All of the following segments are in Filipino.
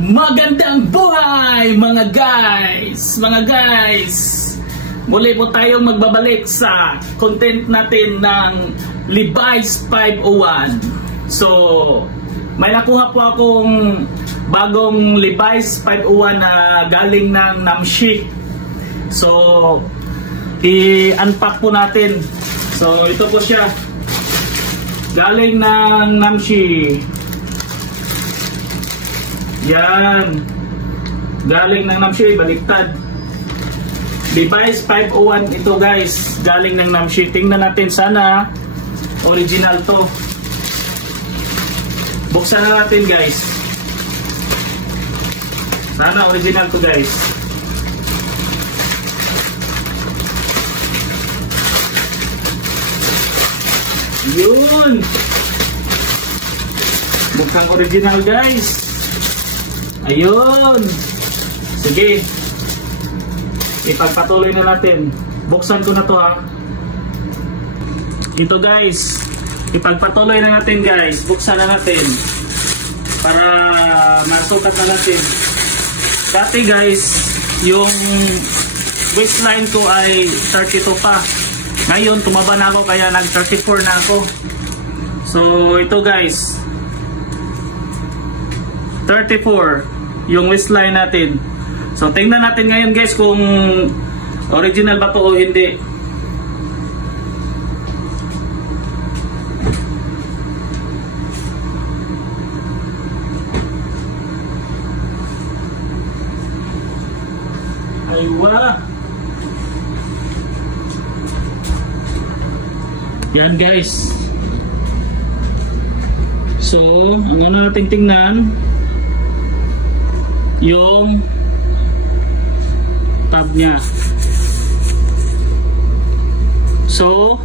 Magandang buhay mga guys! Muli po tayong magbabalik sa content natin ng Levi's 501. So, may nakuha po akong bagong Levi's 501 na galing ng Namshi. So, i-unpack po natin. So, ito po siya. Galing ng Namshi. Yan. Galing ng Namshi, baliktad. Levi's 501 ito guys. Galing ng Namshi. Tingnan natin, sana original to. Buksan na natin guys. Sana original to guys. Yun. Mukhang original guys. Ayun. Sige. Ipagpatuloy na natin. Buksan ko na to ha. Ito guys. Ipagpatuloy na natin guys. Buksan na natin. Para masukat na natin. Dati guys, yung waistline ko ay 32 pa. Ngayon tumaba na ako kaya nag 34 na ako. So ito guys, 34 yung waistline natin. So tingnan natin ngayon guys kung original ba to o hindi. Aywa. Yan guys. So, ang ano natin tingnan yung tab niya. So,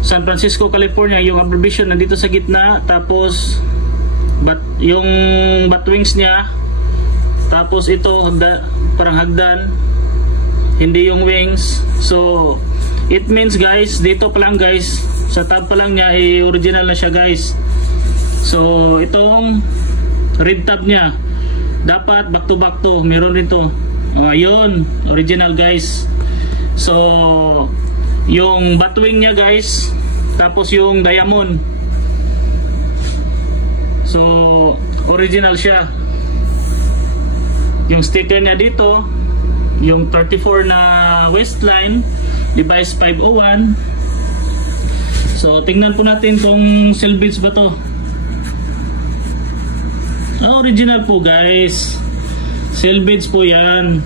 San Francisco, California, yung abbreviation nandito sa gitna, tapos yung bat wings niya, tapos ito parang hagdan, hindi yung wings. So it means guys, dito pa lang guys, sa tab pa lang niya original na siya guys. So itong red tab niya dapat back to meron rin to. Ayun, original guys. So yung batwing niya guys, tapos yung diamond, so original siya. Yung sticker niya dito, yung 34 na waistline, Levi's 501. So tingnan po natin kung selvage ba to. Original po guys, selvage po yan.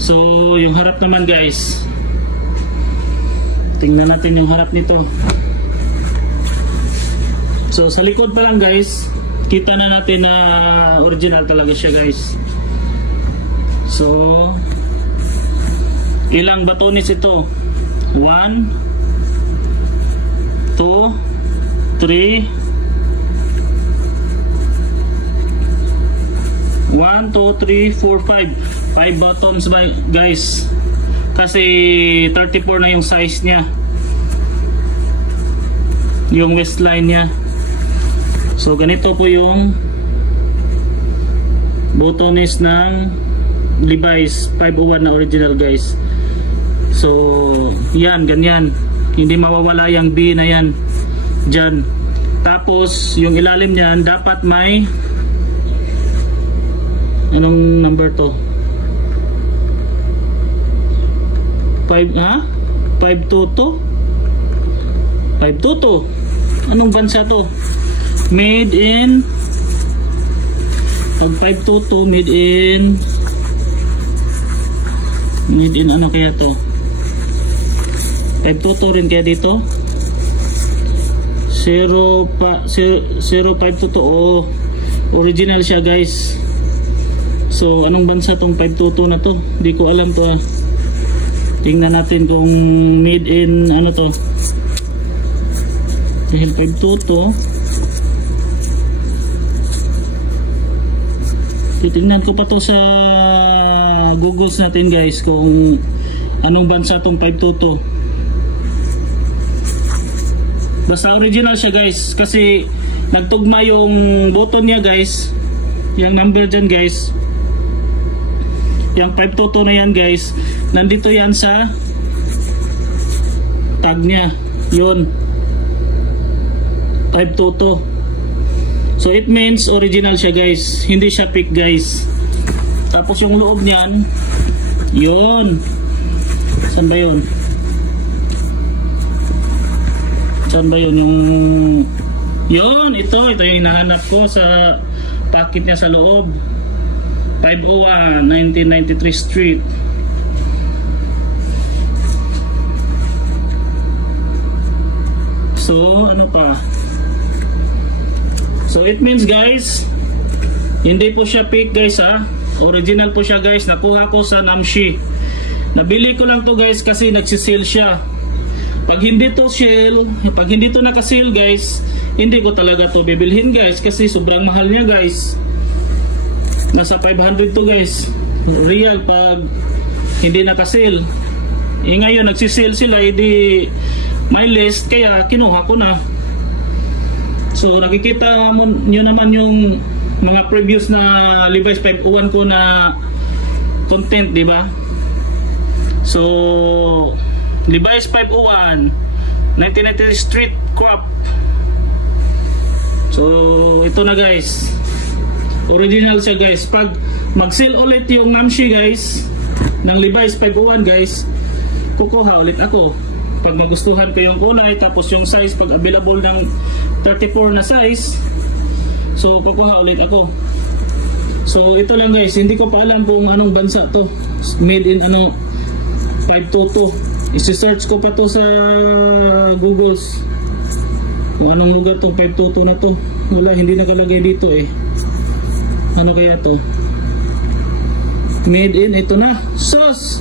So yung harap naman guys, tingnan natin yung harap nito. So sa likod pa lang guys, kita na natin na original talaga siya guys. So ilang batones ito? 1 2 3 1 2 3 4 5 bottoms by guys, kasi 34 na yung size niya, yung waistline niya. So ganito po yung botones ng Levi's 501 na original guys. So yan, ganyan, hindi mawawala yung B na yan dyan. Tapos yung ilalim niyan dapat may anong number to? 5 522? 522? Anong bansa to? Made in, pag 522 made in ano kaya to? 522 rin kaya dito? 0522. Oh, original siya guys. So anong bansa tong 522 na to? Di ko alam to ah. Tingnan natin kung made in ano to. Dahil 522, titingnan ko pa to sa Googles natin guys kung anong bansa tong 522. Basta original siya guys, kasi nagtugma yung button niya guys, yung number dyan guys, yung 522 na yan guys, nandito yan sa tag niya, yun 522. So it means original siya guys, hindi siya fake guys. Tapos yung loob niyan, yun, saan ba yun? Saan ba yun? Yun, ito yung hinahanap ko sa packet niya sa loob. 501 1993 Street. So ano pa? So it means guys, hindi po siya fake guys ha. Original po siya guys. Nakuha ko sa Namshi. Nabili ko lang to guys kasi nagsisale siya. Pag hindi to naka-sale guys, hindi ko talaga to bibilhin guys kasi sobrang mahal niya guys. Nasa 500 to guys. Real pag hindi naka-sale. Ngayon nagsisale sila, hindi may list kaya kinuha ko na. So nakikita nyo naman yung mga previous na Levi's 501 ko na content, di ba? So Levi's 501 1993 Street crop. So ito na guys, original siya guys. Pag mag-sale ulit yung Namshi guys ng Levi's 501 guys, kukuha ulit ako pag magustuhan ko yung kulay, tapos yung size pag available ng 34 na size, so kukuha ulit ako. So ito lang guys, hindi ko pa alam kung anong bansa to, made in 522. Isi-search ko pa to sa Google kung anong lugar tong 522 na to. Wala, hindi nakalagay dito eh. Ano kaya to? Made in, ito na, sus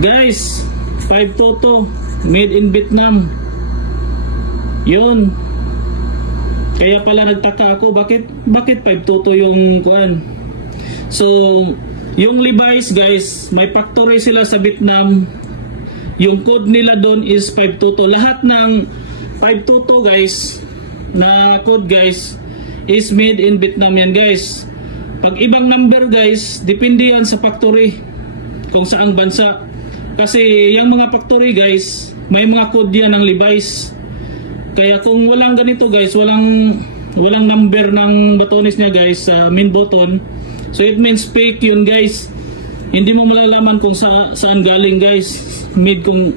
guys, 522 made in Vietnam. Yun, kaya pala nagtaka ako bakit 522 yung kuan. So yung Levi's guys, may factory sila sa Vietnam. Yung code nila doon is 522. Lahat ng 522 guys na code guys is made in Vietnam yan guys. Pag ibang number guys, depende yan sa factory kung saang bansa. Kasi yung mga factory guys, may mga code yan ng Levi's. Kaya kung walang ganito guys, walang number ng batones niya guys sa main button, so it means fake yun guys. Hindi mo malalaman kung saan galing guys. Made kung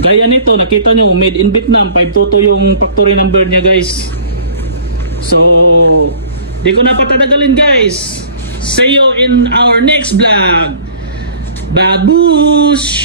gaya nito, nakita nyo made in Vietnam, 522 yung factory number niya guys. So di ko na patatagalin guys. See you in our next vlog. Babush!